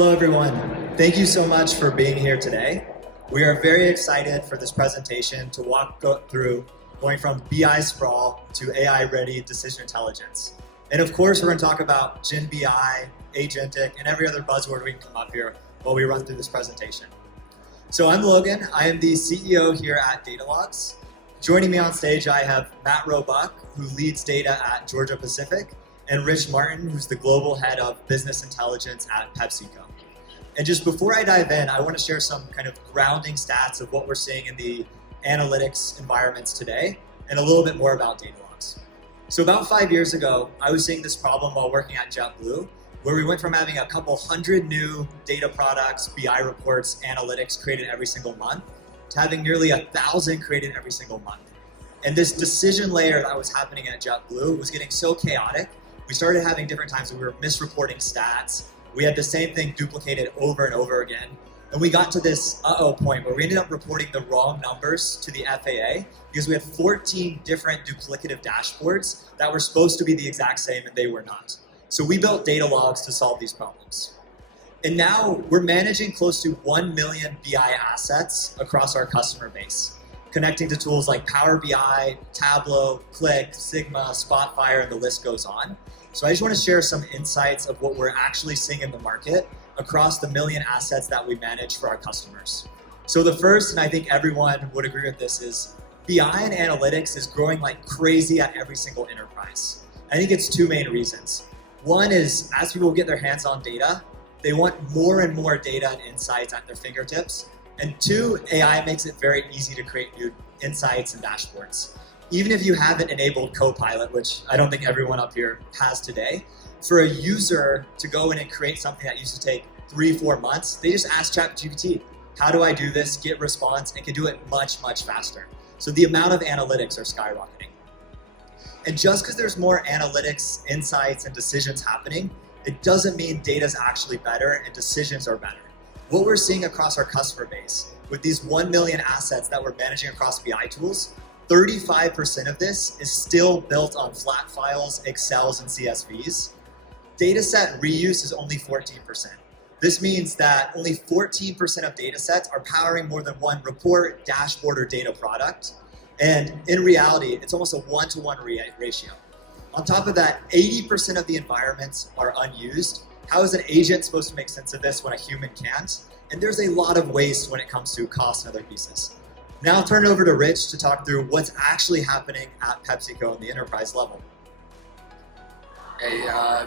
Hello, everyone. Thank you so much for being here today. We are very excited for this presentation to go through going from BI sprawl to AI-ready decision intelligence. And of course, we're going to talk about Gen BI, agentic, and every other buzzword we can come up here while we run through this presentation. So I'm Logan. I am the CEO here at Datalogz. Joining me on stage, I have Matt Robuck, who leads data at Georgia Pacific, and Rich Martin, who's the global head of business intelligence at PepsiCo. And just before I dive in, I want to share some kind of grounding stats of what we're seeing in the analytics environments today, and a little bit more about Datalogz. So about 5 years ago, I was seeing this problem while working at JetBlue, where we went from having a couple hundred new data products, BI reports, analytics created every single month, to having nearly 1,000 created every single month. And this decision layer that was happening at JetBlue was getting so chaotic. We started having different times when we were misreporting stats. We had the same thing duplicated over and over again. And we got to this point where we ended up reporting the wrong numbers to the FAA because we had 14 different duplicative dashboards that were supposed to be the exact same and they were not. So we built Datalogz to solve these problems. And now we're managing close to 1 million BI assets across our customer base, connecting to tools like Power BI, Tableau, Qlik, Sigma, Spotfire, and the list goes on. So I just want to share some insights of what we're actually seeing in the market across the million assets that we manage for our customers. So the first, and I think everyone would agree with this, is BI and analytics is growing like crazy at every single enterprise. I think it's two main reasons. One is as people get their hands on data, they want more and more data and insights at their fingertips. And two, AI makes it very easy to create new insights and dashboards. Even if you haven't enabled Copilot, which I don't think everyone up here has today, for a user to go in and create something that used to take 3-4 months, they just ask ChatGPT, how do I do this, get response, and can do it much, much faster. So the amount of analytics are skyrocketing. And just because there's more analytics, insights, and decisions happening, it doesn't mean data's actually better and decisions are better. What we're seeing across our customer base, with these 1 million assets that we're managing across BI tools, 35% of this is still built on flat files, Excels, and CSVs. Dataset reuse is only 14%. This means that only 14% of datasets are powering more than one report, dashboard, or data product. And in reality, it's almost a 1-to-1 ratio. On top of that, 80% of the environments are unused. How is an agent supposed to make sense of this when a human can't? And there's a lot of waste when it comes to cost and other pieces. Now I'll turn it over to Rich to talk through what's actually happening at PepsiCo on the enterprise level. Hey,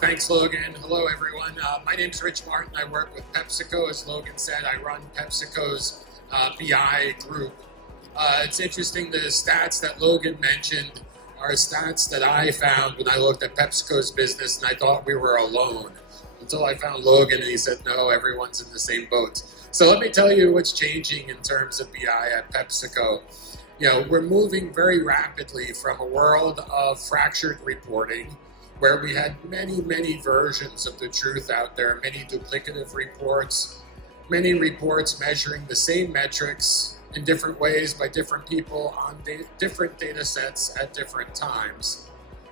thanks, Logan. Hello, everyone. My name is Rich Martin. I work with PepsiCo. As Logan said, I run PepsiCo's BI group. It's interesting, the stats that Logan mentioned are stats that I found when I looked at PepsiCo's business, and I thought we were alone until I found Logan, and he said, no, everyone's in the same boat. So let me tell you what's changing in terms of BI at PepsiCo. You know, we're moving very rapidly from a world of fractured reporting, where we had many, many versions of the truth out there, many duplicative reports, many reports measuring the same metrics in different ways by different people on different data sets at different times.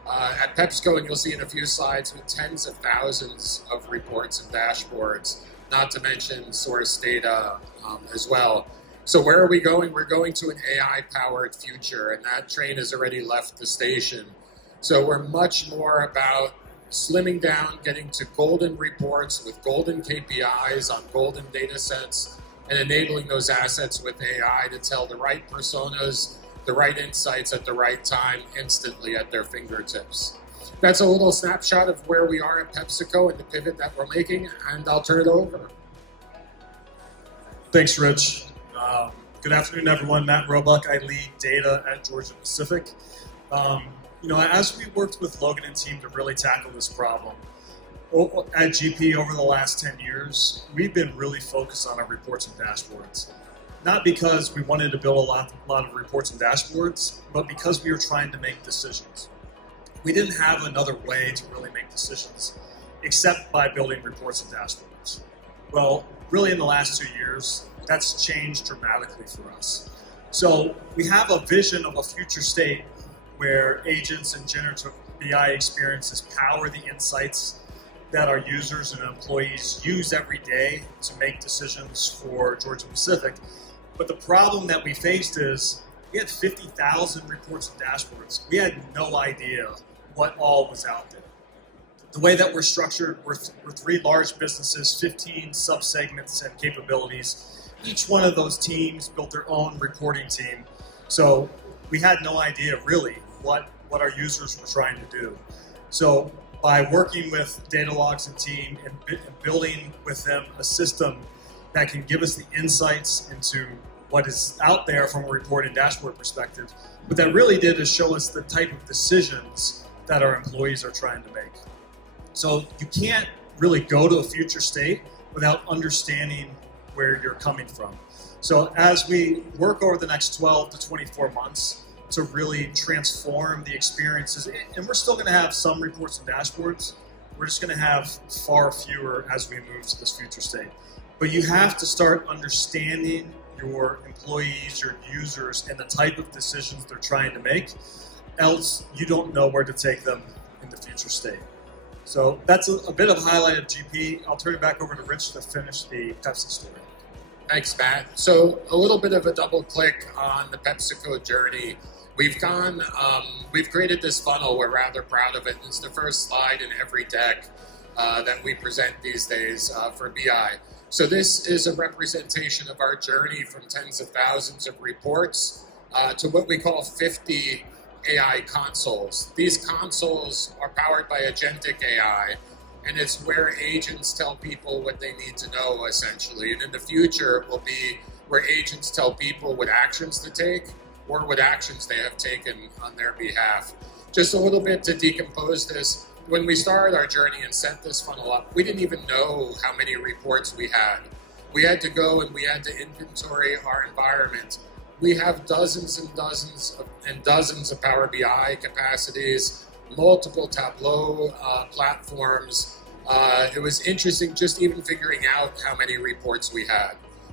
At PepsiCo, and you'll see in a few slides, with tens of thousands of reports and dashboards, not to mention source data as well. So where are we going? We're going to an AI-powered future, and that train has already left the station. So we're much more about slimming down, getting to golden reports with golden KPIs on golden data sets, and enabling those assets with AI to tell the right personas, the right insights at the right time, instantly at their fingertips. That's a little snapshot of where we are at PepsiCo and the pivot that we're making, and I'll turn it over. Thanks, Rich. Good afternoon, everyone. Matt Robuck. I lead data at Georgia Pacific. As we worked with Logan and team to really tackle this problem, at GP over the last 10 years, we've been really focused on our reports and dashboards. Not because we wanted to build a lot of reports and dashboards, but because we were trying to make decisions. We didn't have another way to really make decisions except by building reports and dashboards. Well, really in the last 2 years, that's changed dramatically for us. So we have a vision of a future state where agents and generative BI experiences power the insights that our users and employees use every day to make decisions for Georgia Pacific. But the problem that we faced is we had 50,000 reports and dashboards. We had no idea what all was out there. The way that we're structured, we're three large businesses, 15 subsegments and capabilities. Each one of those teams built their own reporting team. So we had no idea really what our users were trying to do. So by working with Datalogz and team and building with them a system that can give us the insights into what is out there from a report and dashboard perspective, what that really did is show us the type of decisions that our employees are trying to make. So you can't really go to a future state without understanding where you're coming from. So as we work over the next 12 to 24 months to really transform the experiences, and we're still going to have some reports and dashboards, we're just going to have far fewer as we move to this future state. But you have to start understanding your employees, your users, and the type of decisions they're trying to make, else you don't know where to take them in the future state. So that's a bit of a highlight of GP. I'll turn it back over to Rich to finish the Pepsi story. Thanks, Matt. So a little bit of a double click on the PepsiCo journey. We've created this funnel. We're rather proud of it. It's the first slide in every deck that we present these days for BI. So this is a representation of our journey from tens of thousands of reports to what we call 50 AI consoles. These consoles are powered by agentic AI, and it's where agents tell people what they need to know, essentially. And in the future, it will be where agents tell people what actions to take or what actions they have taken on their behalf. Just a little bit to decompose this. When we started our journey and set this funnel up, we didn't even know how many reports we had. We had to go and we had to inventory our environment. We have dozens and dozens of Power BI capacities, multiple Tableau platforms. It was interesting just even figuring out how many reports we had.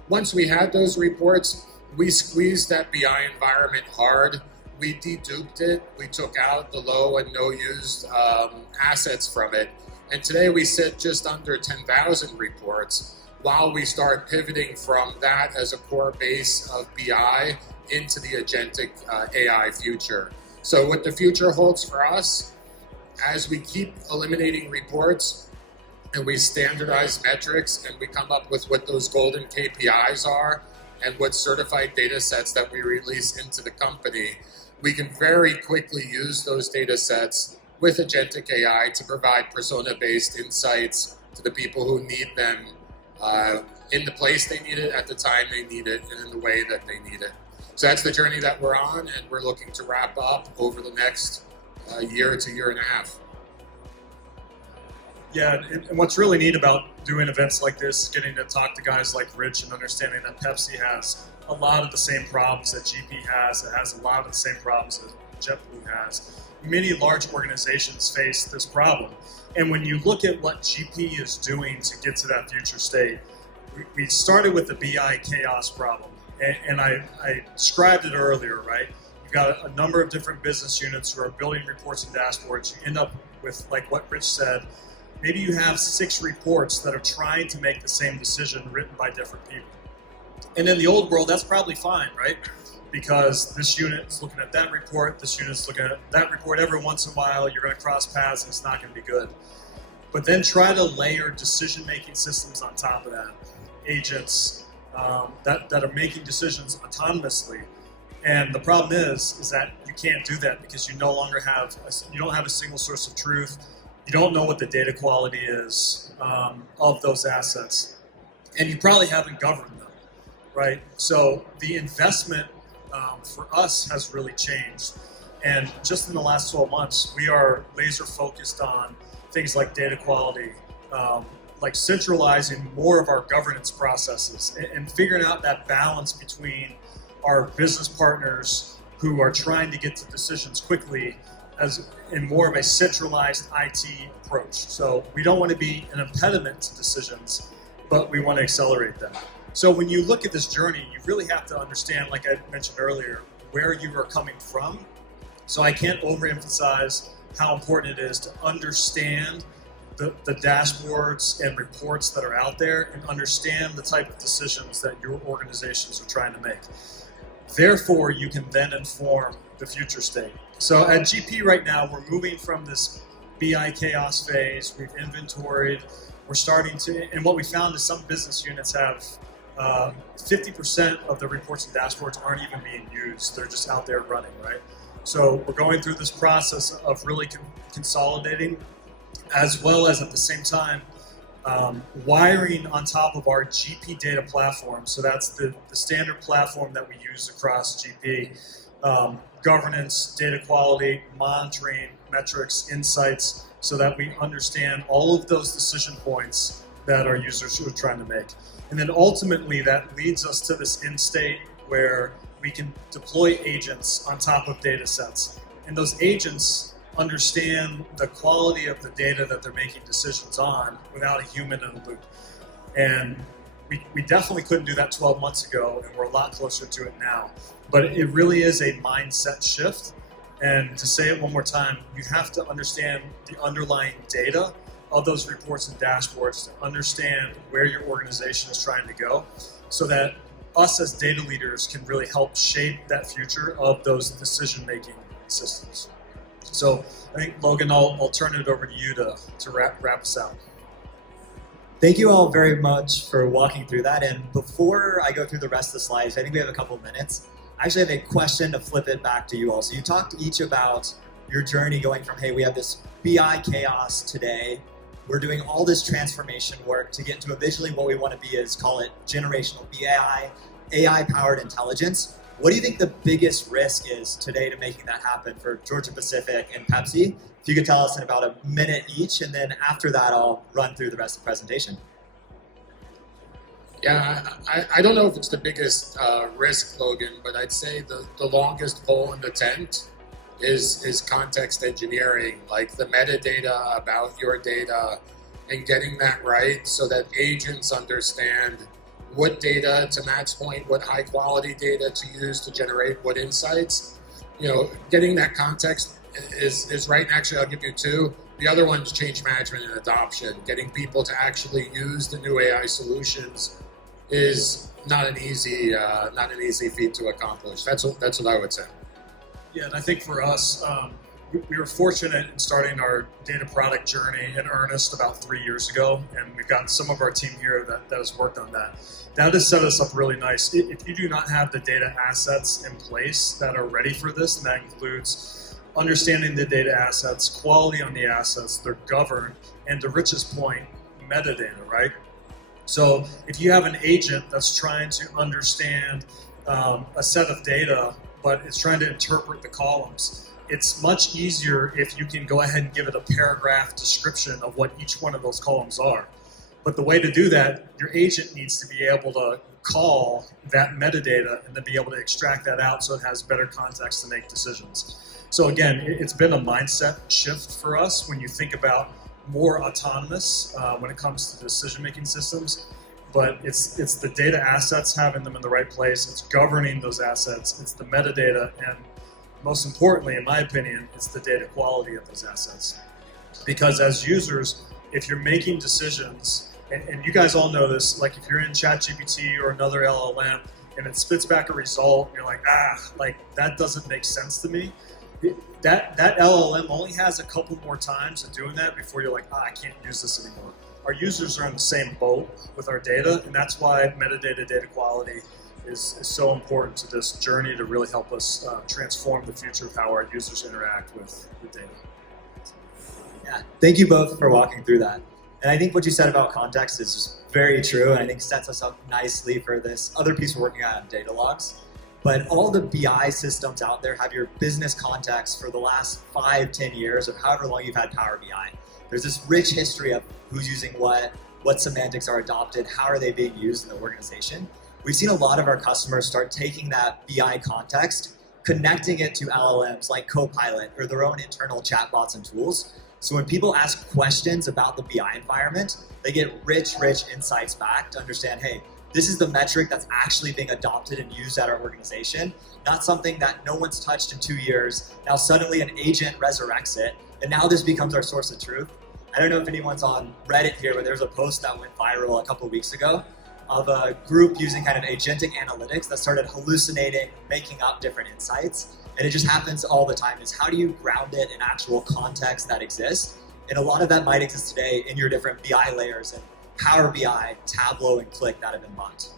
Once we had those reports, we squeezed that BI environment hard. We deduped it. We took out the low and no used assets from it. And today we sit just under 10,000 reports while we start pivoting from that as a core base of BI into the agentic AI future. So what the future holds for us, as we keep eliminating reports and we standardize metrics and we come up with what those golden KPIs are and what certified data sets that we release into the company, we can very quickly use those data sets with agentic AI to provide persona-based insights to the people who need them in the place they need it, at the time they need it, and in the way that they need it. So that's the journey that we're on, and we're looking to wrap up over the next year to year and a half. Yeah, and what's really neat about doing events like this, getting to talk to guys like Rich and understanding that Pepsi has a lot of the same problems that GP has. It has a lot of the same problems that JetBlue has. Many large organizations face this problem. And when you look at what GP is doing to get to that future state, we started with the BI chaos problem. And I described it earlier, right? You've got a number of different business units who are building reports and dashboards. You end up with, like what Rich said, maybe you have 6 reports that are trying to make the same decision written by different people. And in the old world, that's probably fine, right? Because this unit is looking at that report, this unit is looking at that report. Every once in a while, you're going to cross paths and it's not going to be good. But then try to layer decision-making systems on top of that. Agents that are making decisions autonomously. And the problem is that you can't do that because you no longer have, you don't have a single source of truth. You don't know what the data quality is of those assets. And you probably haven't governed them, right? So the investment for us has really changed. And just in the last 12 months, we are laser focused on things like data quality, like centralizing more of our governance processes and figuring out that balance between our business partners who are trying to get to decisions quickly as in more of a centralized IT approach. So we don't want to be an impediment to decisions, but we want to accelerate them. So when you look at this journey, you really have to understand, like I mentioned earlier, where you are coming from. So I can't overemphasize how important it is to understand the dashboards and reports that are out there and understand the type of decisions that your organizations are trying to make. Therefore, you can then inform the future state. So at GP right now, we're moving from this BI chaos phase. We've inventoried. We're starting to, and what we found is some business units have 50% of the reports and dashboards aren't even being used. They're just out there running, right? So we're going through this process of really consolidating, as well as at the same time wiring on top of our GP data platform. So that's the standard platform that we use across GP. Governance, data quality, monitoring, metrics, insights, so that we understand all of those decision points that our users are trying to make. And then ultimately that leads us to this end state where we can deploy agents on top of data sets. And those agents understand the quality of the data that they're making decisions on without a human in the loop. And we definitely couldn't do that 12 months ago, and we're a lot closer to it now. But it really is a mindset shift. And to say it one more time, you have to understand the underlying data of those reports and dashboards to understand where your organization is trying to go, so that us as data leaders can really help shape that future of those decision-making systems. So I think, Logan, I'll turn it over to you to wrap us out. Thank you all very much for walking through that. And before I go through the rest of the slides, I think we have a couple of minutes. I actually have a question to flip it back to you all. So you talked each about your journey going from, hey, we have this BI chaos today. We're doing all this transformation work to get to eventually what we want to be is, call it generational BI, AI-powered intelligence. What do you think the biggest risk is today to making that happen for Georgia Pacific and Pepsi? If you could tell us in about a minute each, and then after that, I'll run through the rest of the presentation. Yeah, I don't know if it's the biggest risk, Logan, but I'd say the longest pole in the tent is context engineering, like the metadata about your data and getting that right so that agents understand what data, to Matt's point, what high quality data to use to generate what insights. You know, getting that context is right. And actually, I'll give you two. The other one's change management and adoption. Getting people to actually use the new AI solutions is not an easy feat to accomplish. That's what I would say. Yeah, and I think for us, we were fortunate in starting our data product journey in earnest about 3 years ago, and we've got some of our team here that has worked on that. That has set us up really nice. If you do not have the data assets in place that are ready for this, and that includes understanding the data assets, quality on the assets, they're governed, and to Rich's point, metadata, right? So if you have an agent that's trying to understand a set of data, but it's trying to interpret the columns, it's much easier if you can go ahead and give it a paragraph description of what each one of those columns are. But the way to do that, your agent needs to be able to call that metadata and then be able to extract that out so it has better context to make decisions. So again, it's been a mindset shift for us when you think about more autonomous when it comes to decision-making systems. But it's the data assets, having them in the right place, it's governing those assets, it's the metadata, and most importantly, in my opinion, it's the data quality of those assets. Because as users, if you're making decisions, and you guys all know this, like if you're in ChatGPT or another LLM and it spits back a result, and you're like, like that doesn't make sense to me. That LLM only has a couple more times of doing that before you're like, I can't use this anymore. Our users are in the same boat with our data, and that's why metadata data quality is so important to this journey to really help us transform the future of how our users interact with data. Yeah, thank you both for walking through that. And I think what you said about context is just very true, and I think sets us up nicely for this other piece we're working on Datalogz. But all the BI systems out there have your business context for the last 5-10 years of however long you've had Power BI. There's this rich history of who's using what semantics are adopted, how are they being used in the organization. We've seen a lot of our customers start taking that BI context, connecting it to LLMs like Copilot or their own internal chatbots and tools. So when people ask questions about the BI environment, they get rich insights back to understand, hey, this is the metric that's actually being adopted and used at our organization, not something that no one's touched in 2 years. Now suddenly an agent resurrects it, and now this becomes our source of truth. I don't know if anyone's on Reddit here, but there's a post that went viral a couple of weeks ago of a group using kind of agentic analytics that started hallucinating, making up different insights. And it just happens all the time, is how do you ground it in actual context that exists? And a lot of that might exist today in your different BI layers and Power BI, Tableau, and Qlik that have been bought.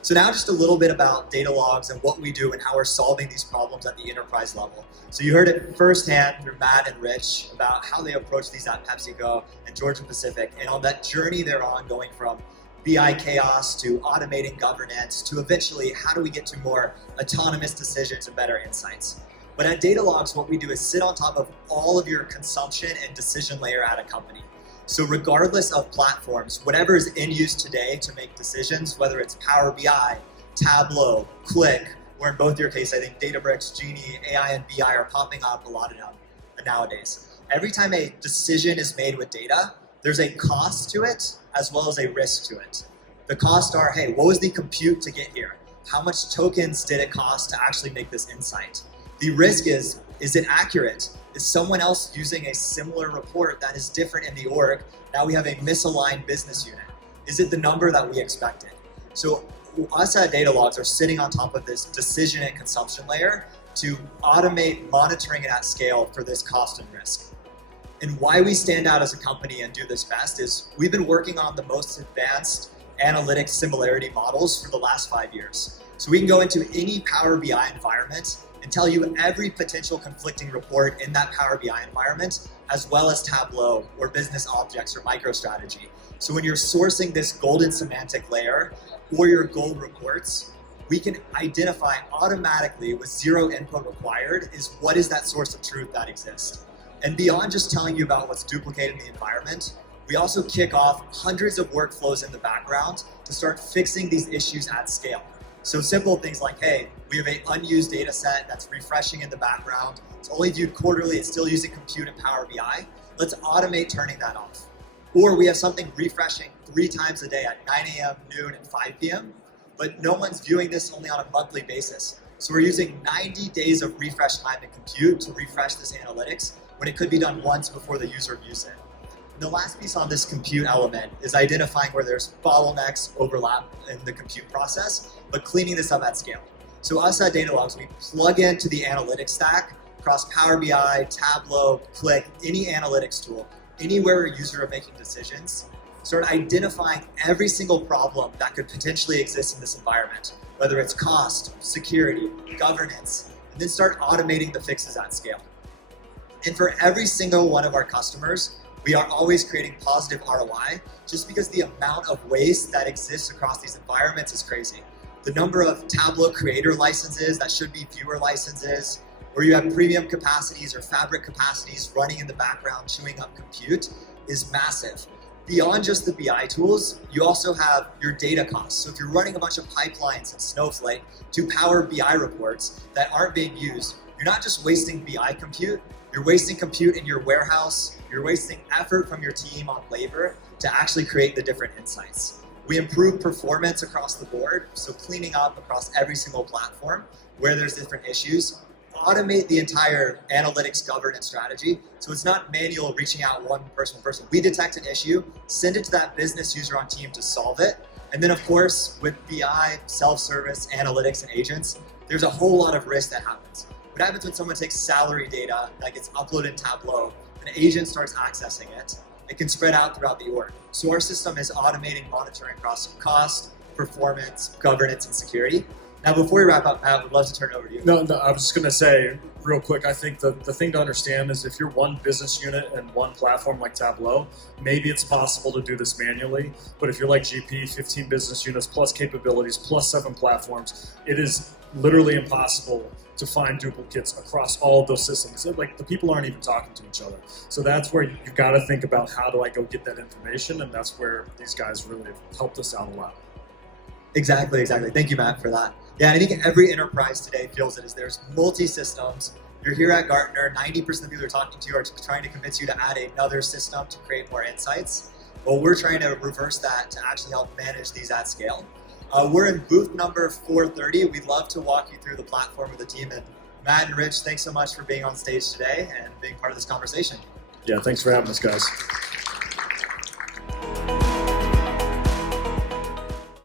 So now just a little bit about Datalogz and what we do and how we're solving these problems at the enterprise level. So you heard it firsthand through Matt and Rich about how they approach these at PepsiCo and Georgia Pacific, and on that journey they're on, going from BI chaos to automating governance to eventually how do we get to more autonomous decisions and better insights. But at Datalogz, what we do is sit on top of all of your consumption and decision layer at a company. So regardless of platforms, whatever is in use today to make decisions, whether it's Power BI, Tableau, Qlik, or in both your case, I think Databricks, Genie, AI, and BI are popping up a lot of nowadays. Every time a decision is made with data, there's a cost to it as well as a risk to it. The costs are, hey, what was the compute to get here? How much tokens did it cost to actually make this insight? The risk is it accurate? Is someone else using a similar report that is different in the org? Now we have a misaligned business unit. Is it the number that we expected? So us at Datalogz are sitting on top of this decision and consumption layer to automate monitoring it at scale for this cost and risk. And why we stand out as a company and do this best is we've been working on the most advanced analytics similarity models for the last 5 years. So we can go into any Power BI environment and tell you every potential conflicting report in that Power BI environment, as well as Tableau or business objects or MicroStrategy. So when you're sourcing this golden semantic layer or your gold reports, we can identify automatically with zero input required is what is that source of truth that exists. And beyond just telling you about what's duplicated in the environment, we also kick off hundreds of workflows in the background to start fixing these issues at scale. So simple things like, hey, we have an unused data set that's refreshing in the background. It's only viewed quarterly. It's still using compute and Power BI. Let's automate turning that off. Or we have something refreshing 3 times a day at 9 a.m., noon, and 5 p.m., but no one's viewing this only on a monthly basis. So we're using 90 days of refresh time in compute to refresh this analytics when it could be done once before the user views it. And the last piece on this compute element is identifying where there's bottlenecks, overlap in the compute process, but cleaning this up at scale. So us at Datalogz, we plug into the analytics stack across Power BI, Tableau, Qlik, any analytics tool, anywhere a user are making decisions, start identifying every single problem that could potentially exist in this environment, whether it's cost, security, governance, and then start automating the fixes at scale. And for every single one of our customers, we are always creating positive ROI just because the amount of waste that exists across these environments is crazy. The number of Tableau creator licenses that should be viewer licenses, where you have premium capacities or fabric capacities running in the background chewing up compute is massive. Beyond just the BI tools, you also have your data costs. So if you're running a bunch of pipelines in Snowflake to power BI reports that aren't being used, you're not just wasting BI compute, you're wasting compute in your warehouse, you're wasting effort from your team on labor to actually create the different insights. We improve performance across the board, so cleaning up across every single platform where there's different issues, automate the entire analytics governance strategy, so it's not manual reaching out one person. We detect an issue, send it to that business user on team to solve it, and then of course, with BI, self-service, analytics, and agents, there's a whole lot of risk that happens. What happens when someone takes salary data that gets uploaded in Tableau, an agent starts accessing it, it can spread out throughout the org. So our system is automating monitoring across cost, performance, governance, and security. Now, before we wrap up, Matt, we'd love to turn it over to you. No, I was just going to say real quick, I think the thing to understand is if you're one business unit and one platform like Tableau, maybe it's possible to do this manually. But if you're like GP, 15 business units, plus capabilities, plus 7 platforms, it is literally impossible to find duplicates across all of those systems. Like the people aren't even talking to each other. So that's where you've got to think about how do I go get that information, and that's where these guys really have helped us out a lot. Exactly. Thank you, Matt, for that. Yeah, I think every enterprise today feels it is there's multi-systems. You're here at Gartner, 90% of the people you're talking to are trying to convince you to add another system to create more insights. Well, we're trying to reverse that to actually help manage these at scale. We're in booth number 430. We'd love to walk you through the platform with the team. And Matt and Rich, thanks so much for being on stage today and being part of this conversation. Yeah, thanks for having us, guys.